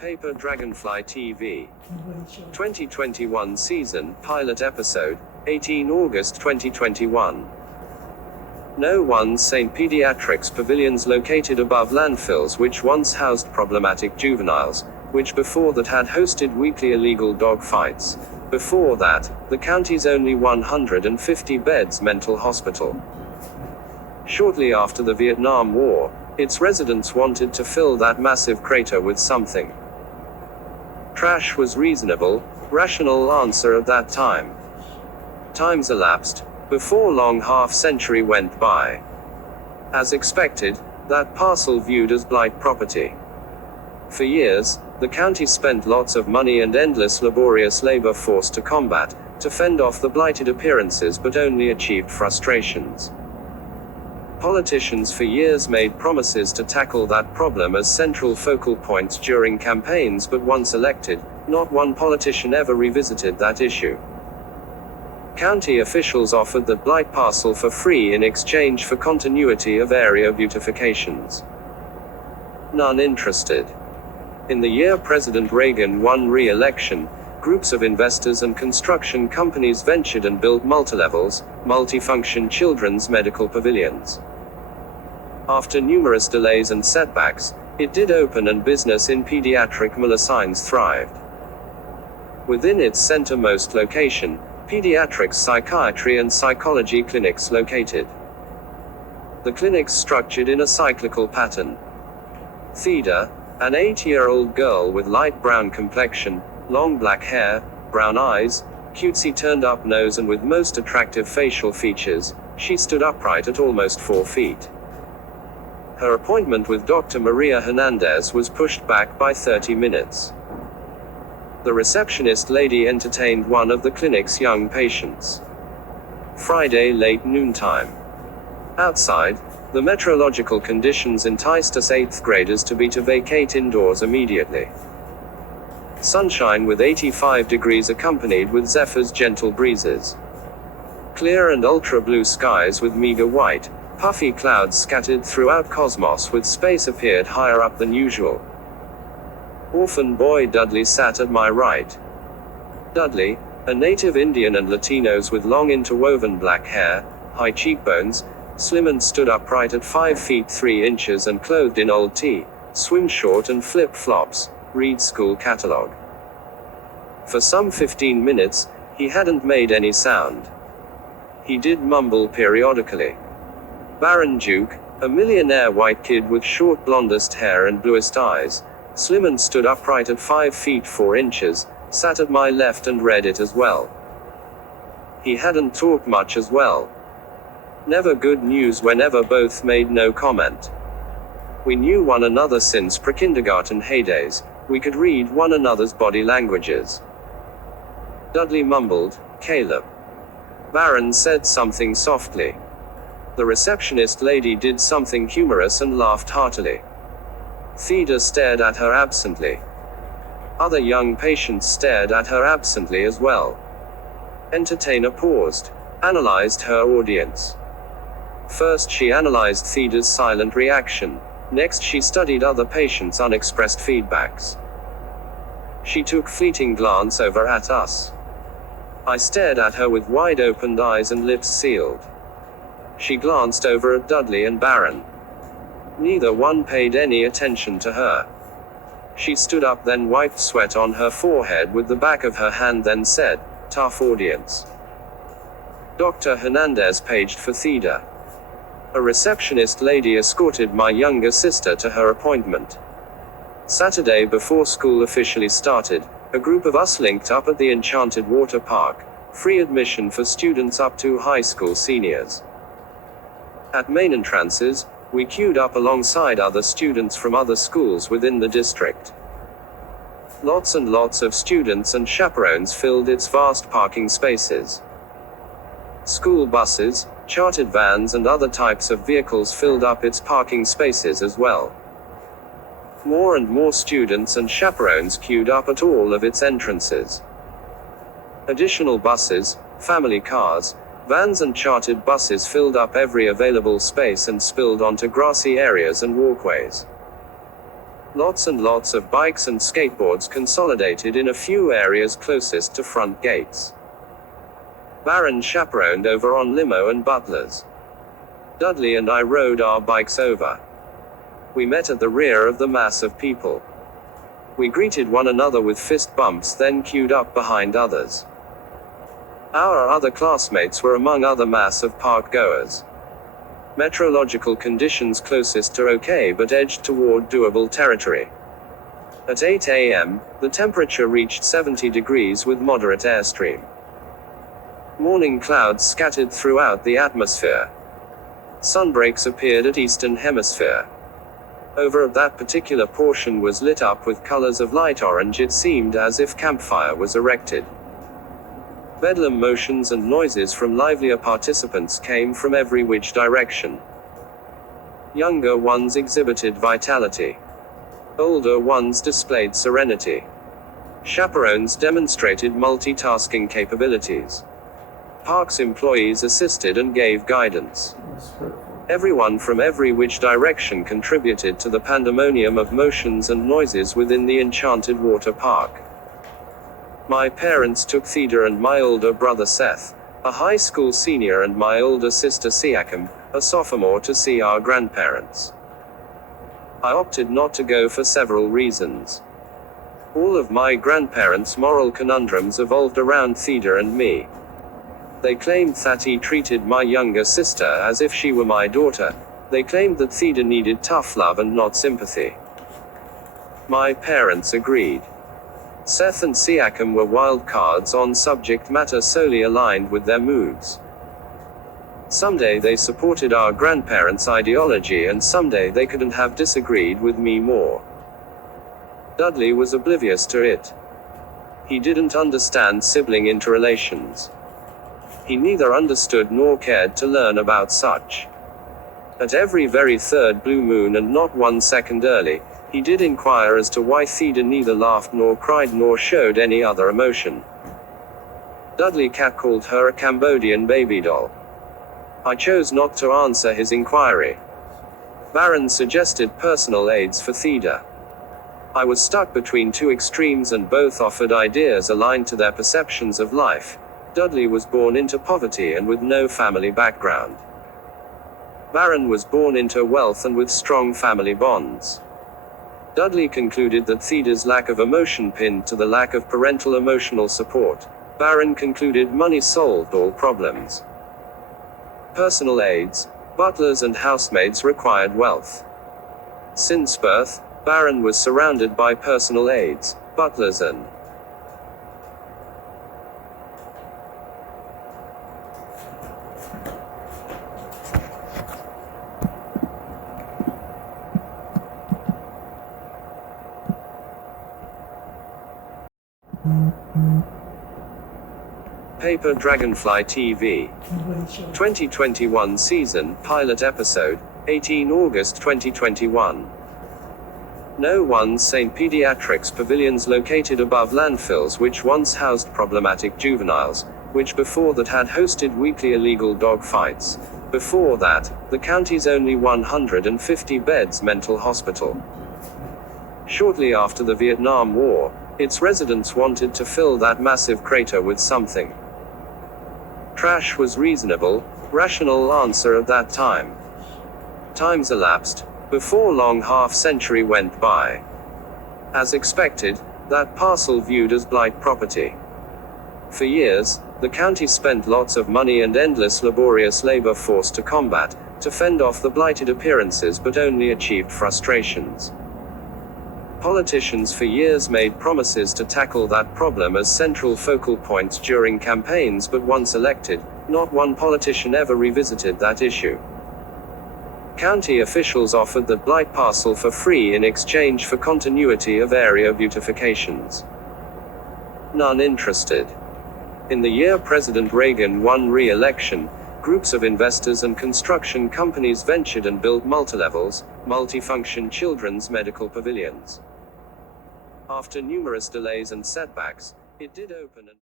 Paper Dragonfly TV 2021 season pilot episode 18 August 2021. No one's St. Pediatrics pavilions located above landfills which once housed problematic juveniles, which before that had hosted weekly illegal dog fights. Before that, the county's only 150 beds mental hospital. Shortly after the Vietnam War, its residents wanted to fill that massive crater with something. Trash was reasonable, rational answer at that time. Times elapsed. Before long half-century went by. As expected, that parcel viewed as blight property. For years, the county spent lots of money and endless laborious labor force to combat, to fend off the blighted appearances but only achieved frustrations. Politicians for years made promises to tackle that problem as central focal points during campaigns, but once elected, not one politician ever revisited that issue. County officials offered the blight parcel for free in exchange for continuity of area beautifications. None interested. In the year President Reagan won re-election, groups of investors and construction companies ventured and built multilevels, multifunction children's medical pavilions. After numerous delays and setbacks, it did open and business in pediatric Malaysians thrived. Within its centermost location, pediatrics psychiatry and psychology clinics located. The clinics structured in a cyclical pattern. Theda, an 8-year-old girl with light brown complexion, long black hair, brown eyes, cutesy turned-up nose and with most attractive facial features, she stood upright at almost 4 feet. Her appointment with Dr. Maria Hernandez was pushed back by 30 minutes. The receptionist lady entertained one of the clinic's young patients. Friday late noontime. Outside, the meteorological conditions enticed us 8th graders to vacate indoors immediately. Sunshine with 85 degrees accompanied with zephyrs, gentle breezes. Clear and ultra-blue skies with meager white, puffy clouds scattered throughout cosmos, with space appeared higher up than usual. Orphan boy Dudley sat at my right. Dudley, a native Indian and Latinos with long interwoven black hair, high cheekbones, slim and stood upright at 5 feet 3 inches and clothed in old tee, swim short and flip-flops, read school catalog. For some 15 minutes, he hadn't made any sound. He did mumble periodically. Baron Duke, a millionaire white kid with short blondest hair and bluest eyes, slim and stood upright at 5 feet 4 inches, sat at my left and read it as well. He hadn't talked much as well. Never good news whenever both made no comment. We knew one another since pre-kindergarten heydays, we could read one another's body languages. Dudley mumbled, "Caleb." Baron said something softly. The receptionist lady did something humorous and laughed heartily. Theda stared at her absently. Other young patients stared at her absently as well. Entertainer paused, analyzed her audience. First she analyzed Theda's silent reaction. Next she studied other patients' unexpressed feedbacks. She took fleeting glance over at us. I stared at her with wide-opened eyes and lips sealed. She glanced over at Dudley and Baron. Neither one paid any attention to her. She stood up, then wiped sweat on her forehead with the back of her hand, then said, "Tough audience." Dr. Hernandez paged for Theda. A receptionist lady escorted my younger sister to her appointment. Saturday before school officially started, a group of us linked up at the Enchanted Water Park, free admission for students up to high school seniors. At main entrances, we queued up alongside other students from other schools within the district. Lots and lots of students and chaperones filled its vast parking spaces. School buses, chartered vans and other types of vehicles filled up its parking spaces as well. More and more students and chaperones queued up at all of its entrances. Additional buses, family cars, vans and chartered buses filled up every available space and spilled onto grassy areas and walkways. Lots and lots of bikes and skateboards consolidated in a few areas closest to front gates. Baron chaperoned over on limo and butlers. Dudley and I rode our bikes over. We met at the rear of the mass of people. We greeted one another with fist bumps, then queued up behind others. Our other classmates were among other mass of park goers. Meteorological conditions closest to okay but edged toward doable territory. At 8 a.m., the temperature reached 70 degrees with moderate airstream. Morning clouds scattered throughout the atmosphere. Sunbreaks appeared at Eastern Hemisphere. Over at that particular portion was lit up with colors of light orange. It seemed as if campfire was erected. Bedlam motions and noises from livelier participants came from every which direction. Younger ones exhibited vitality. Older ones displayed serenity. Chaperones demonstrated multitasking capabilities. Parks employees assisted and gave guidance. Everyone from every which direction contributed to the pandemonium of motions and noises within the enchanted water park. My parents took Theda and my older brother Seth, a high school senior, and my older sister Siakam, a sophomore, to see our grandparents. I opted not to go for several reasons. All of my grandparents' moral conundrums evolved around Theda and me. They claimed that he treated my younger sister as if she were my daughter. They claimed that Theda needed tough love and not sympathy. My parents agreed. Seth and Siakam were wild cards on subject matter solely aligned with their moods. Someday they supported our grandparents' ideology, and someday they couldn't have disagreed with me more. Dudley was oblivious to it. He didn't understand sibling interrelations. He neither understood nor cared to learn about such. At every very third blue moon, and not 1 second early, he did inquire as to why Theda neither laughed nor cried nor showed any other emotion. Dudley catcalled her a Cambodian baby doll. I chose not to answer his inquiry. Baron suggested personal aids for Theda. I was stuck between two extremes, and both offered ideas aligned to their perceptions of life. Dudley was born into poverty and with no family background. Baron was born into wealth and with strong family bonds. Dudley concluded that Theda's lack of emotion pinned to the lack of parental emotional support. Baron concluded money solved all problems. Personal aides, butlers and housemaids required wealth. Since birth, Baron was surrounded by personal aides, butlers and Paper Dragonfly TV 2021 season pilot episode 18 August 2021. No one's St. Pediatrics pavilions located above landfills which once housed problematic juveniles, which before that had hosted weekly illegal dog fights. Before that, the county's only 150 beds mental hospital. Shortly after the Vietnam War, its residents wanted to fill that massive crater with something. Trash was reasonable, rational answer at that time. Times elapsed. Before long, half-century went by. As expected, that parcel viewed as blight property. For years, the county spent lots of money and endless laborious labor force to combat, to fend off the blighted appearances, but only achieved frustrations. Politicians for years made promises to tackle that problem as central focal points during campaigns, but once elected, not one politician ever revisited that issue. County officials offered the blight parcel for free in exchange for continuity of area beautifications. None interested. In the year President Reagan won re-election, groups of investors and construction companies ventured and built multilevels, multifunction children's medical pavilions. After numerous delays and setbacks, it did open and